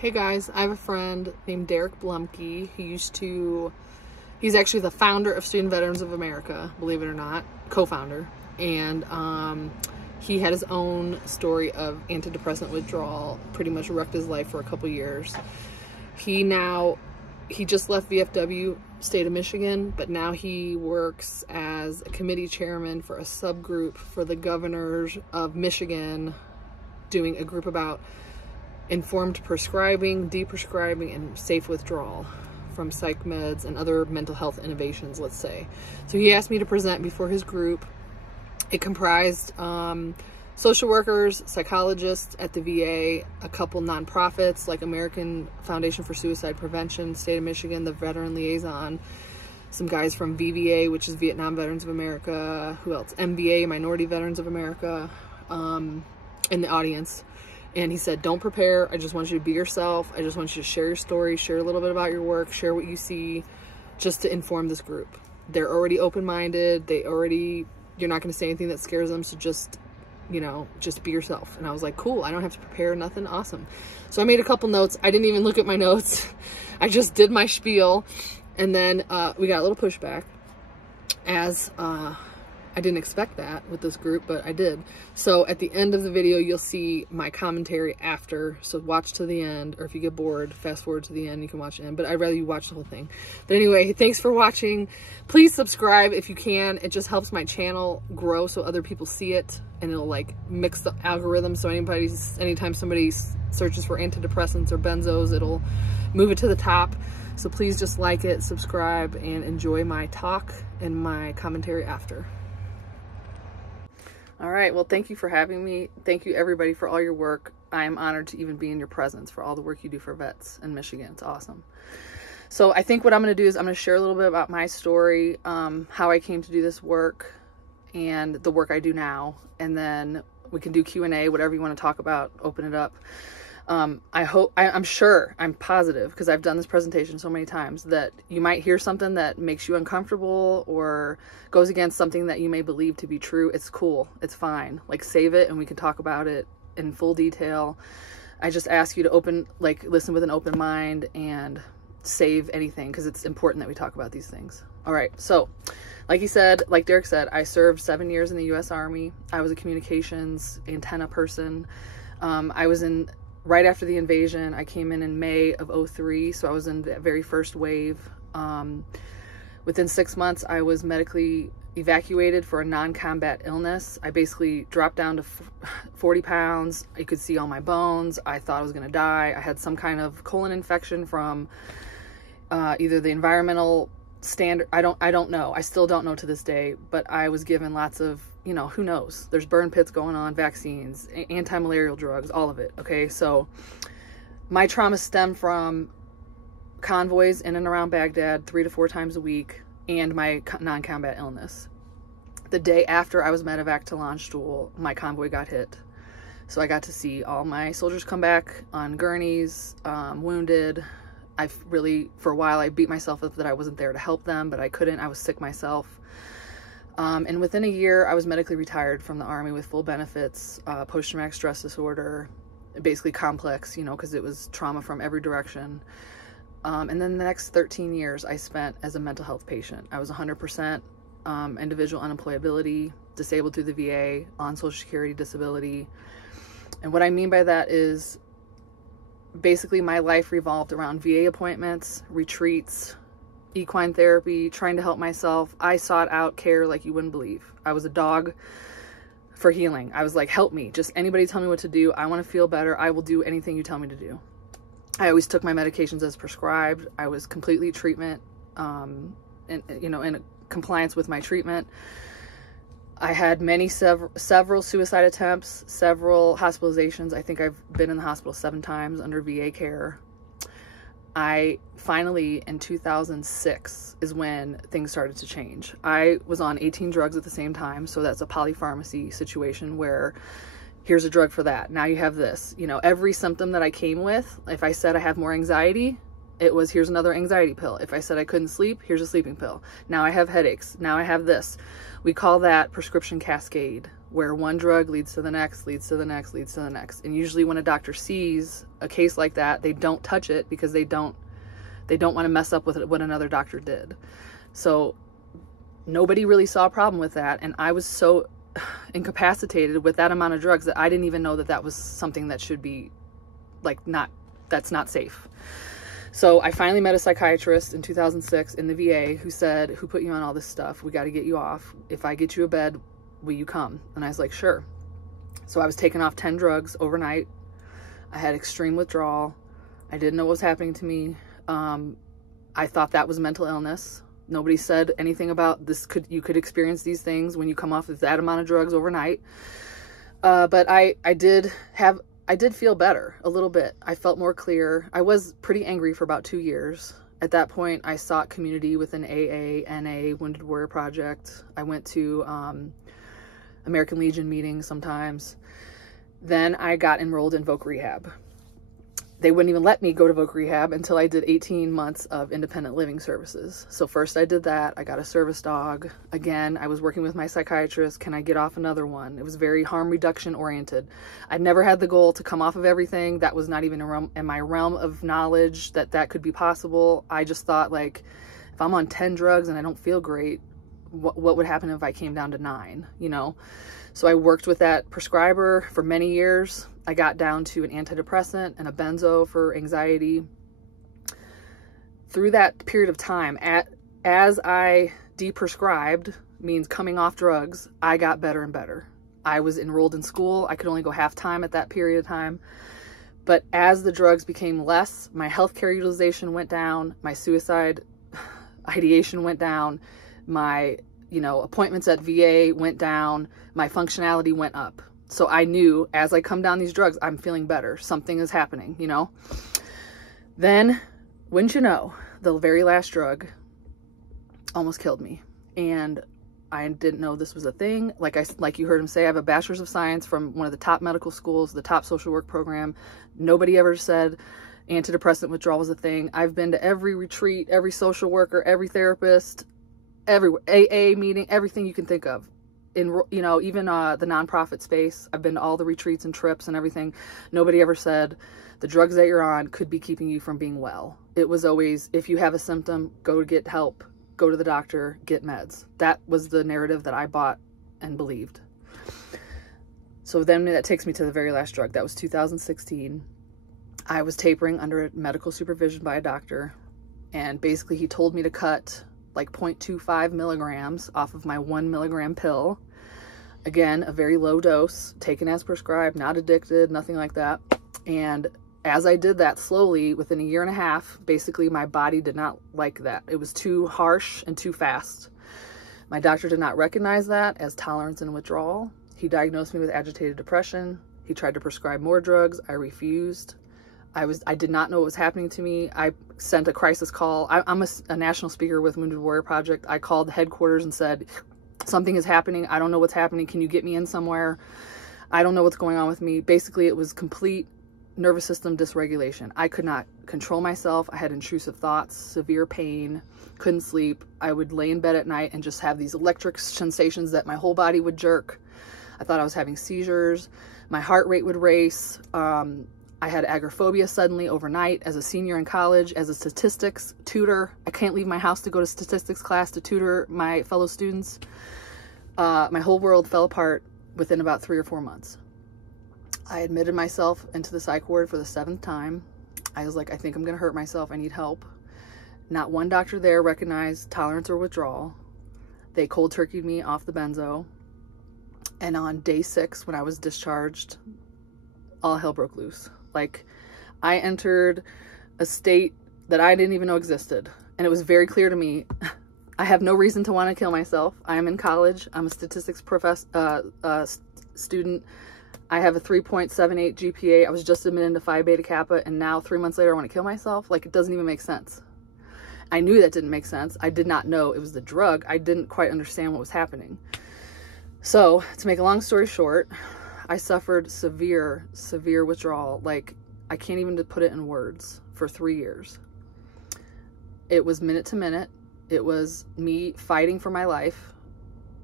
Hey guys, I have a friend named Derek Blumke. He's actually the founder of Student Veterans of America, believe it or not, co-founder. And he had his own story of antidepressant withdrawal, pretty much wrecked his life for a couple years. He just left VFW, state of Michigan, but now he works as a committee chairman for a subgroup for the governors of Michigan, doing a group about informed prescribing, deprescribing, and safe withdrawal from psych meds and other mental health innovations, let's say. So he asked me to present before his group. It comprised social workers, psychologists at the VA, a couple nonprofits like American Foundation for Suicide Prevention, state of Michigan, the veteran liaison, some guys from VVA, which is Vietnam Veterans of America, who else? MVA, Minority Veterans of America, in the audience. And he said, don't prepare. I just want you to be yourself. I just want you to share your story, share a little bit about your work, share what you see, just to inform this group. They're already open-minded. You're not going to say anything that scares them. So just be yourself. And I was like, cool. I don't have to prepare nothing. Awesome. So I made a couple notes. I didn't even look at my notes. I just did my spiel. And then we got a little pushback, as I didn't expect that with this group, but I did. So at the end of the video, you'll see my commentary after. So watch to the end, or if you get bored, fast forward to the end, you can watch the end, but I'd rather you watch the whole thing. But anyway, thanks for watching. Please subscribe if you can. It just helps my channel grow so other people see it, and it'll like mix the algorithm. So anytime somebody searches for antidepressants or benzos, it'll move it to the top. So please just like it, subscribe, and enjoy my talk and my commentary after. All right, well, thank you for having me. Thank you, everybody, for all your work. I am honored to even be in your presence for all the work you do for vets in Michigan. It's awesome. So I think what I'm going to do is I'm going to share a little bit about my story, how I came to do this work, and the work I do now. And then we can do Q&A, whatever you want to talk about, open it up. I'm positive, because I've done this presentation so many times, that you might hear something that makes you uncomfortable or goes against something that you may believe to be true. It's cool. It's fine. Like, save it and we can talk about it in full detail. I just ask you to listen with an open mind and save anything, because it's important that we talk about these things. All right. So like Derek said, I served 7 years in the U.S. Army. I was a communications antenna person. I was in right after the invasion. I came in May of '03, so I was in the very first wave. Within 6 months, I was medically evacuated for a non-combat illness. I basically dropped down to 40 pounds. You could see all my bones. I thought I was going to die. I had some kind of colon infection from either the environmental standard. I don't know. I still don't know to this day, but I was given lots of, who knows? There's burn pits going on, vaccines, anti-malarial drugs, all of it. Okay. So my trauma stemmed from convoys in and around Baghdad 3 to 4 times a week, and my non-combat illness. The day after I was medevac to Landstuhl, my convoy got hit. So I got to see all my soldiers come back on gurneys, wounded. For a while, I beat myself up that I wasn't there to help them, but I couldn't. I was sick myself. And within a year, I was medically retired from the Army with full benefits, post-traumatic stress disorder, basically complex, because it was trauma from every direction. And then the next 13 years I spent as a mental health patient. I was 100% individual unemployability, disabled through the VA, on Social Security disability. And what I mean by that is basically my life revolved around VA appointments, retreats, equine therapy, trying to help myself. I sought out care like you wouldn't believe. I was a dog for healing. I was like, help me. Just anybody tell me what to do. I want to feel better. I will do anything you tell me to do. I always took my medications as prescribed. I was completely treatment, in compliance with my treatment. I had several suicide attempts, several hospitalizations. I think I've been in the hospital 7 times under VA care. I finally, in 2006, is when things started to change. I was on 18 drugs at the same time. So that's a polypharmacy situation where here's a drug for that. Now you have this. Every symptom that I came with, if I said I have more anxiety, it was, here's another anxiety pill. If I said I couldn't sleep, here's a sleeping pill. Now I have headaches. Now I have this. We call that prescription cascade, where one drug leads to the next, leads to the next, leads to the next. And usually when a doctor sees a case like that, they don't touch it because they don't want to mess up with what another doctor did. So nobody really saw a problem with that. And I was so incapacitated with that amount of drugs that I didn't even know that that was something that should be like that's not safe. So I finally met a psychiatrist in 2006 in the VA who said, who put you on all this stuff? We got to get you off. If I get you a bed, will you come? And I was like, sure. So I was taken off 10 drugs overnight. I had extreme withdrawal. I didn't know what was happening to me. I thought that was mental illness. Nobody said anything about this. You could experience these things when you come off of that amount of drugs overnight. But I did feel better a little bit. I felt more clear. I was pretty angry for about 2 years. At that point, I sought community within AA, NA, Wounded Warrior Project. I went to American Legion meetings sometimes. Then I got enrolled in Voc Rehab. They wouldn't even let me go to Voc Rehab until I did 18 months of independent living services. So first I did that. I got a service dog. Again, I was working with my psychiatrist. Can I get off another one? It was very harm reduction oriented. I'd never had the goal to come off of everything. That was not even in my realm of knowledge that could be possible. I just thought, like, if I'm on 10 drugs and I don't feel great, what would happen if I came down to 9, you know? So I worked with that prescriber for many years. I got down to an antidepressant and a benzo for anxiety. Through that period of time, as I deprescribed, means coming off drugs, I got better and better. I was enrolled in school. I could only go half time at that period of time. But as the drugs became less, my healthcare utilization went down, my suicide ideation went down, my appointments at VA went down, my functionality went up. So I knew as I come down these drugs, I'm feeling better. Something is happening, you know? Then, wouldn't you know, the very last drug almost killed me. And I didn't know this was a thing. Like you heard him say, I have a bachelor's of science from one of the top medical schools, the top social work program. Nobody ever said antidepressant withdrawal was a thing. I've been to every retreat, every social worker, every therapist, everywhere, AA meeting, everything you can think of. In, even the nonprofit space, I've been to all the retreats and trips and everything. Nobody ever said the drugs that you're on could be keeping you from being well. It was always, if you have a symptom, go get help, go to the doctor, get meds. That was the narrative that I bought and believed. So then that takes me to the very last drug. That was 2016. I was tapering under medical supervision by a doctor, and basically he told me to cut like 0.25 milligrams off of my 1 milligram pill. Again, a very low dose, taken as prescribed, not addicted, nothing like that. And as I did that slowly, within a year and a half, basically my body did not like that. It was too harsh and too fast. My doctor did not recognize that as tolerance and withdrawal. He diagnosed me with agitated depression. He tried to prescribe more drugs. I refused. I did not know what was happening to me. I sent a crisis call. I'm a national speaker with Wounded Warrior Project. I called the headquarters and said, something is happening. I don't know what's happening. Can you get me in somewhere? I don't know what's going on with me. Basically, it was complete nervous system dysregulation. I could not control myself. I had intrusive thoughts, severe pain, couldn't sleep. I would lay in bed at night and just have these electric sensations that my whole body would jerk. I thought I was having seizures. My heart rate would race. I had agoraphobia suddenly overnight as a senior in college, as a statistics tutor. I can't leave my house to go to statistics class to tutor my fellow students. My whole world fell apart within about 3 or 4 months. I admitted myself into the psych ward for the 7th time. I was like, I think I'm going to hurt myself. I need help. Not one doctor there recognized tolerance or withdrawal. They cold turkeyed me off the benzo. And on day 6, when I was discharged, all hell broke loose. Like, I entered a state that I didn't even know existed. And it was very clear to me, I have no reason to want to kill myself. I am in college. I'm a statistics student. I have a 3.78 GPA. I was just admitted into Phi Beta Kappa, and now 3 months later I want to kill myself? Like, it doesn't even make sense. I knew that didn't make sense. I did not know it was the drug. I didn't quite understand what was happening. So, to make a long story short, I suffered severe, severe withdrawal. Like, I can't even put it in words, for 3 years. It was minute to minute. It was me fighting for my life.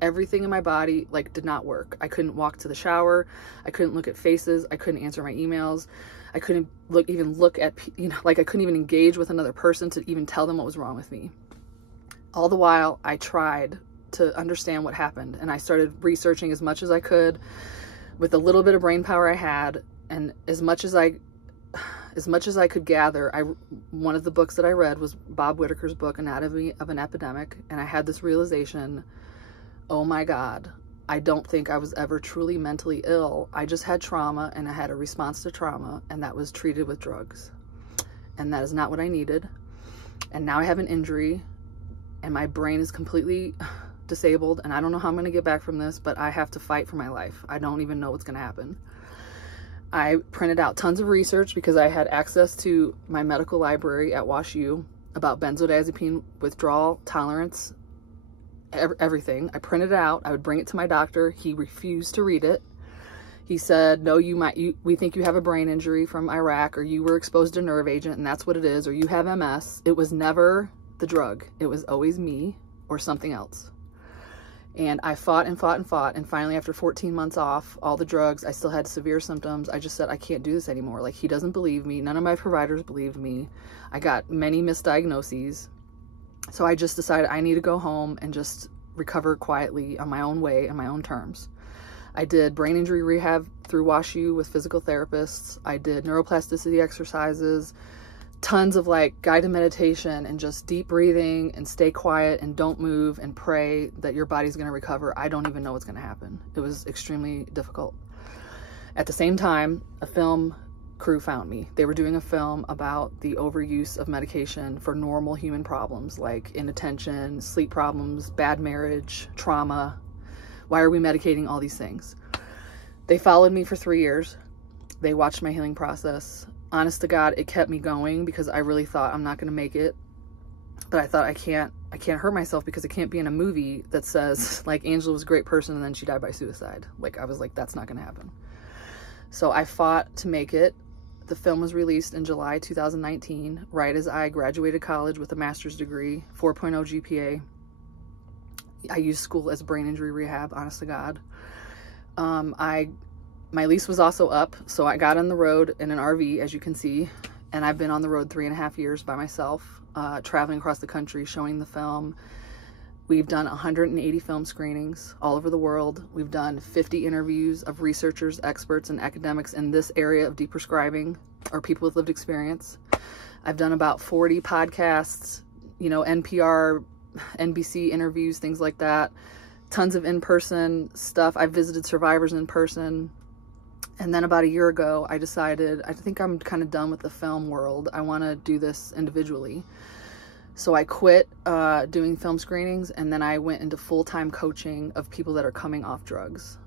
Everything in my body like did not work. I couldn't walk to the shower. I couldn't look at faces. I couldn't answer my emails. I couldn't even look at, like I couldn't even engage with another person to even tell them what was wrong with me. All the while, I tried to understand what happened, and I started researching as much as I could with a little bit of brain power I had, and as much as I could gather. One of the books that I read was Bob Whitaker's book, Anatomy of an Epidemic, and I had this realization, oh my God, I don't think I was ever truly mentally ill. I just had trauma, and I had a response to trauma, and that was treated with drugs. And that is not what I needed. And now I have an injury, and my brain is completely disabled, and I don't know how I'm going to get back from this, but I have to fight for my life. I don't even know what's going to happen. I printed out tons of research because I had access to my medical library at WashU about benzodiazepine withdrawal, tolerance, everything. I printed it out. I would bring it to my doctor. He refused to read it. He said, no, we think you have a brain injury from Iraq, or you were exposed to a nerve agent and that's what it is, or you have MS. It was never the drug. It was always me or something else. And I fought and fought and fought. And finally, after 14 months off all the drugs, I still had severe symptoms. I just said, I can't do this anymore. Like, he doesn't believe me. None of my providers believed me. I got many misdiagnoses. So I just decided I need to go home and just recover quietly on my own way and my own terms. I did brain injury rehab through WashU with physical therapists. I did neuroplasticity exercises, tons of like guided meditation and just deep breathing and stay quiet and don't move and pray that your body's going to recover. I don't even know what's going to happen. It was extremely difficult. At the same time, a film crew found me. They were doing a film about the overuse of medication for normal human problems like inattention, sleep problems, bad marriage, trauma. Why are we medicating all these things? They followed me for 3 years. They watched my healing process. Honest to God, it kept me going because I really thought I'm not going to make it. But I thought I can't hurt myself because it can't be in a movie that says like Angela was a great person and then she died by suicide. Like, I was like, that's not going to happen. So I fought to make it. The film was released in July 2019, right as I graduated college with a master's degree, 4.0 GPA. I used school as brain injury rehab, honest to God. My lease was also up, so I got on the road in an RV, as you can see, and I've been on the road 3.5 years by myself, traveling across the country, showing the film. We've done 180 film screenings all over the world. We've done 50 interviews of researchers, experts, and academics in this area of deprescribing, or people with lived experience. I've done about 40 podcasts, NPR, NBC interviews, things like that. Tons of in-person stuff. I've visited survivors in person. And then about a year ago, I decided, I think I'm kind of done with the film world. I want to do this individually. So I quit doing film screenings, and then I went into full-time coaching of people that are coming off drugs.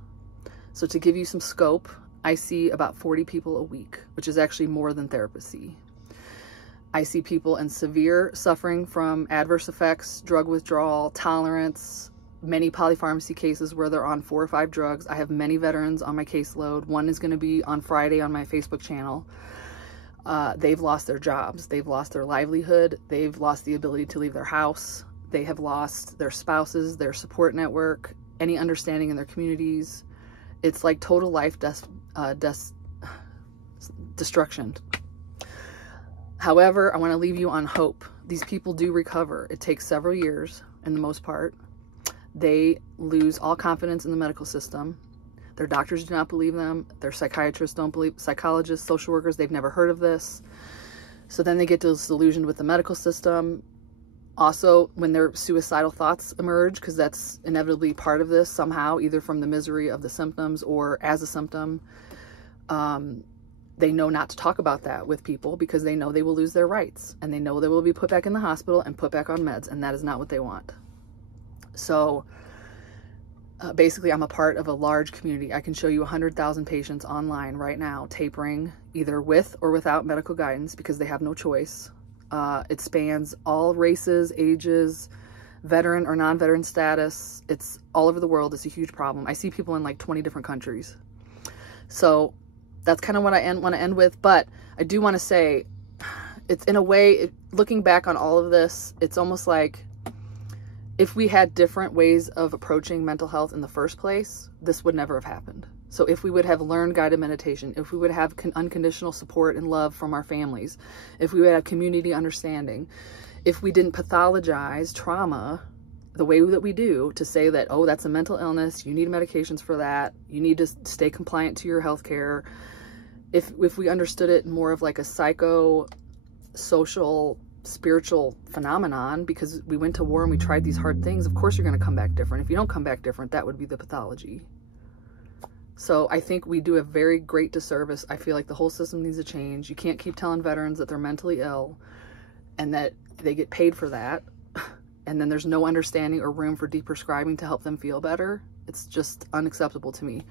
So to give you some scope, I see about 40 people a week, which is actually more than therapists see. I see people in severe suffering from adverse effects, drug withdrawal, tolerance, many polypharmacy cases where they're on 4 or 5 drugs. I have many veterans on my caseload. One is going to be on Friday on my Facebook channel. They've lost their jobs. They've lost their livelihood. They've lost the ability to leave their house. They have lost their spouses, their support network, any understanding in their communities. It's like total life destruction. However, I want to leave you on hope. These people do recover. It takes several years, in the most part. They lose all confidence in the medical system. Their doctors do not believe them. Their psychiatrists don't believe, psychologists, social workers, they've never heard of this. So then they get disillusioned with the medical system. Also, when their suicidal thoughts emerge, because that's inevitably part of this somehow, either from the misery of the symptoms or as a symptom, they know not to talk about that with people because they know they will lose their rights, and they know they will be put back in the hospital and put back on meds, and that is not what they want. So basically, I'm a part of a large community. I can show you 100,000 patients online right now tapering, either with or without medical guidance, because they have no choice. It spans all races, ages, veteran or non-veteran status. It's all over the world. It's a huge problem. I see people in like 20 different countries. So that's kind of what I want to end with. But I do want to say, it's in a way, looking back on all of this, it's almost like, if we had different ways of approaching mental health in the first place, this would never have happened. So if we would have learned guided meditation, if we would have unconditional support and love from our families, if we would have community understanding, if we didn't pathologize trauma the way that we do to say that, oh, that's a mental illness, you need medications for that, you need to stay compliant to your health care. If we understood it more of like a psycho-social, spiritual phenomenon, because we went to war and we tried these hard things, of course you're going to come back different. If you don't come back different, that would be the pathology. So I think we do a very great disservice. I feel like the whole system needs to change. You can't keep telling veterans that they're mentally ill and that they get paid for that, and then there's no understanding or room for deprescribing to help them feel better. It's just unacceptable to me.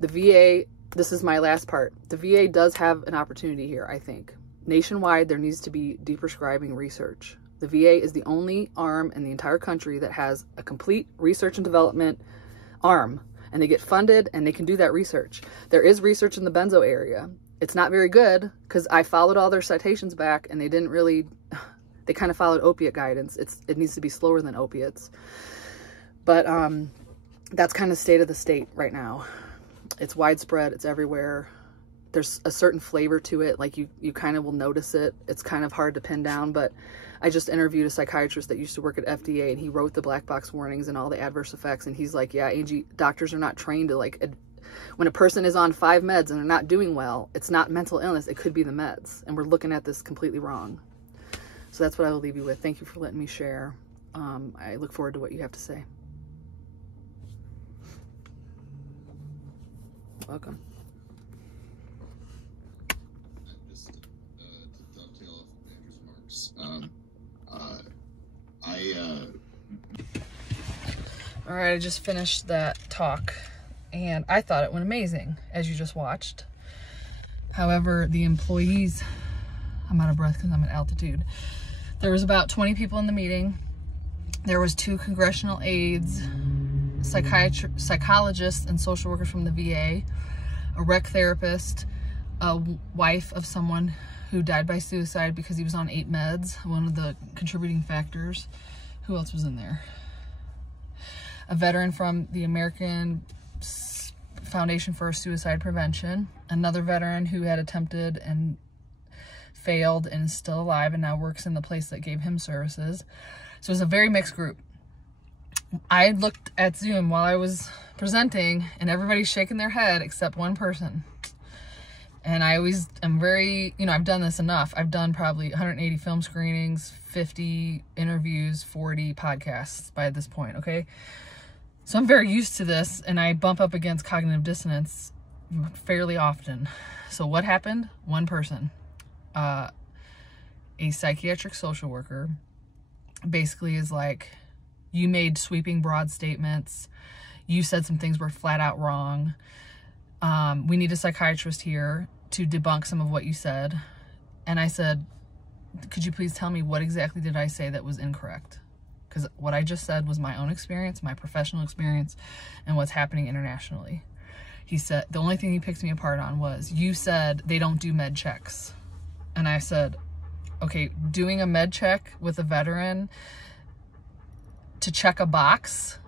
The VA, this is my last part. The VA does have an opportunity here, I think. Nationwide, there needs to be deprescribing research. The VA is the only arm in the entire country that has a complete research and development arm, and they get funded and they can do that research. There is research in the benzo area. It's not very good because I followed all their citations back and they didn't really, they kind of followed opiate guidance. It needs to be slower than opiates. But that's kind of state of the state right now. It's widespread, it's everywhere. There's a certain flavor to it, like you kind of will notice it. It's kind of hard to pin down, but I just interviewed a psychiatrist that used to work at FDA, and he wrote the black box warnings and all the adverse effects, and he's like, yeah, Angie, doctors are not trained to, like, when a person is on 5 meds and they're not doing well, it's not mental illness, it could be the meds, and we're looking at this completely wrong. So that's what I will leave you with. Thank you for letting me share. I look forward to what you have to say. Welcome. Just to dovetail off of Andrew's remarks, all right, I just finished that talk and I thought it went amazing, as you just watched. However, the employees, I'm out of breath because I'm at altitude. There was about 20 people in the meeting. There was 2 congressional aides, psychologists and social workers from the VA, a rec therapist, a wife of someone who died by suicide because he was on 8 meds, one of the contributing factors. Who else was in there? A veteran from the American Foundation for Suicide Prevention, another veteran who had attempted and failed and is still alive and now works in the place that gave him services. So it was a very mixed group. I looked at Zoom while I was presenting and everybody's shaking their head except one person. And I always am very, I've done this enough. I've done probably 180 film screenings, 50 interviews, 40 podcasts by this point, okay? So I'm very used to this, and I bump up against cognitive dissonance fairly often. So what happened? One person, a psychiatric social worker, basically is like, you made sweeping broad statements. You said some things were flat out wrong. We need a psychiatrist here to debunk some of what you said. And I said, could you please tell me what exactly did I say that was incorrect? Because what I just said was my own experience, my professional experience, and what's happening internationally. He said, the only thing he picked me apart on was, you said they don't do med checks. And I said, okay, doing a med check with a veteran to check a box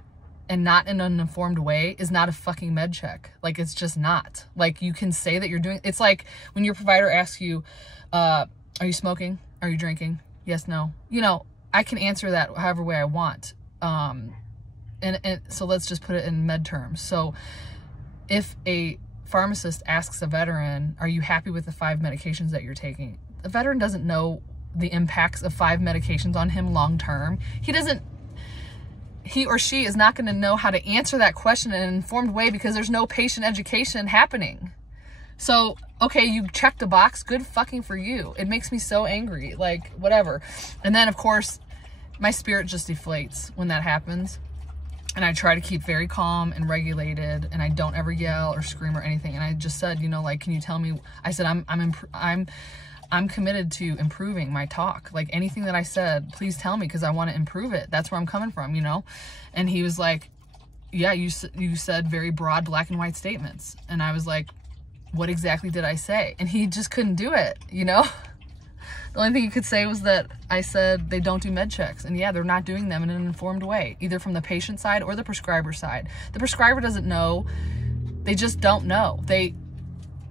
and not in an informed way is not a fucking med check. Like, it's just not. Like, you can say that you're doing, it's like when your provider asks you, are you smoking? Are you drinking? Yes, no. I can answer that however way I want. And so let's just put it in med terms. So if a pharmacist asks a veteran, are you happy with the 5 medications that you're taking? The veteran doesn't know the impacts of 5 medications on him long term. He or she is not going to know how to answer that question in an informed way because there's no patient education happening. So, okay, you checked a box, good fucking for you. It makes me so angry, like, whatever. And then, of course, my spirit just deflates when that happens. And I try to keep very calm and regulated, and I don't ever yell or scream or anything. And I just said, like, can you tell me? I said, I'm committed to improving my talk. Like, anything that I said, please tell me because I want to improve it. That's where I'm coming from, And he was like, yeah, you said very broad black and white statements. And I was like, what exactly did I say? And he just couldn't do it, The only thing you could say was that I said they don't do med checks. And yeah, they're not doing them in an informed way, either from the patient side or the prescriber side. The prescriber doesn't know. They just don't know.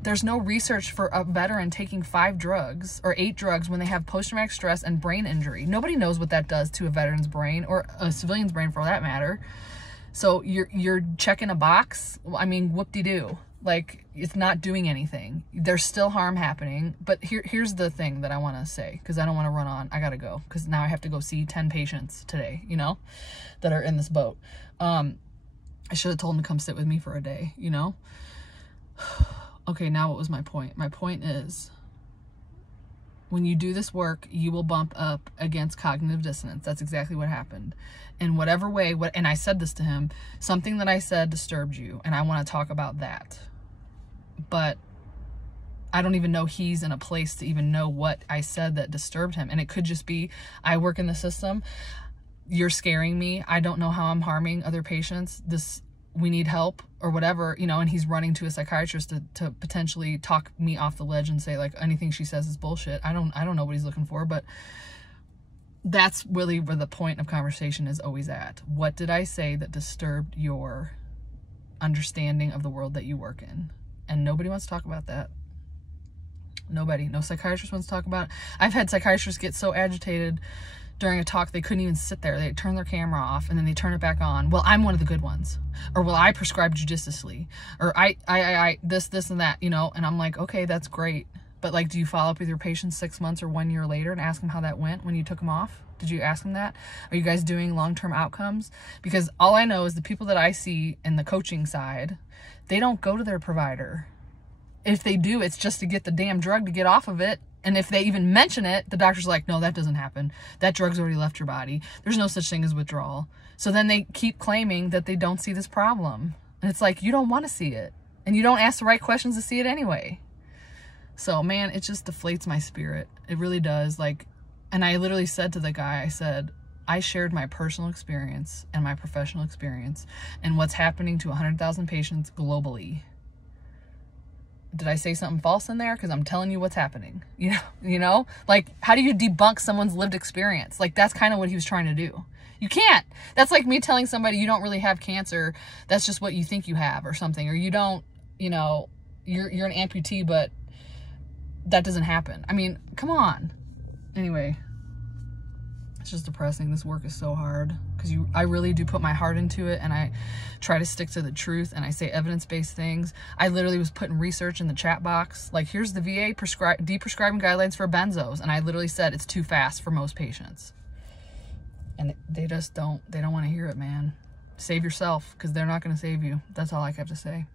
There's no research for a veteran taking 5 drugs or 8 drugs when they have post-traumatic stress and brain injury. Nobody knows what that does to a veteran's brain, or a civilian's brain for that matter. So you're checking a box. I mean, whoop-de-doo. Like, it's not doing anything. There's still harm happening. But here's the thing that I want to say, because I don't want to run on. I got to go, because now I have to go see 10 patients today, you know, that are in this boat. I should have told them to come sit with me for a day, you know. Okay, now what was my point? My point is, when you do this work, you will bump up against cognitive dissonance. That's exactly what happened. In whatever way, and I said this to him, something that I said disturbed you, and I want to talk about that. But I don't even know he's in a place to even know what I said that disturbed him. And it could just be, I work in the system, you're scaring me, I don't know how I'm harming other patients, we need help, or whatever, you know, and he's running to a psychiatrist to potentially talk me off the ledge and say, like, anything she says is bullshit. I don't know what he's looking for, but that's really where the point of conversation is always at. What did I say that disturbed your understanding of the world that you work in? And nobody wants to talk about that. Nobody. No psychiatrist wants to talk about it. I've had psychiatrists get so agitated during a talk they couldn't even sit there. They turn their camera off and then they turn it back on. Well, I'm one of the good ones. Or, well, I prescribe judiciously. Or I this and that, you know. And I'm like, okay, that's great. But, like, do you follow up with your patients 6 months or 1 year later and ask them how that went when you took them off? Did you ask them that? Are you guys doing long-term outcomes? Because all I know is the people that I see in the coaching side, they don't go to their provider. If they do, it's just to get the damn drug to get off of it. And if they even mention it, the doctor's like, no, that doesn't happen. That drug's already left your body. There's no such thing as withdrawal. So then they keep claiming that they don't see this problem. And it's like, you don't want to see it. And you don't ask the right questions to see it anyway. So, man, it just deflates my spirit. It really does. Like, and I literally said to the guy, I said, I shared my personal experience and my professional experience and what's happening to 100,000 patients globally. Did I say something false in there? Because I'm telling you what's happening. You know? Like, how do you debunk someone's lived experience? Like, that's kind of what he was trying to do. You can't. That's like me telling somebody you don't really have cancer. That's just what you think you have or something. Or you don't, you know, you're an amputee, but that doesn't happen. I mean, come on. Anyway, it's just depressing. This work is so hard because I really do put my heart into it, and I try to stick to the truth, and I say evidence-based things. I literally was putting research in the chat box. Like, here's the VA deprescribing guidelines for benzos, and I literally said it's too fast for most patients. And they just don't want to hear it, man. Save yourself, because they're not going to save you. That's all I have to say.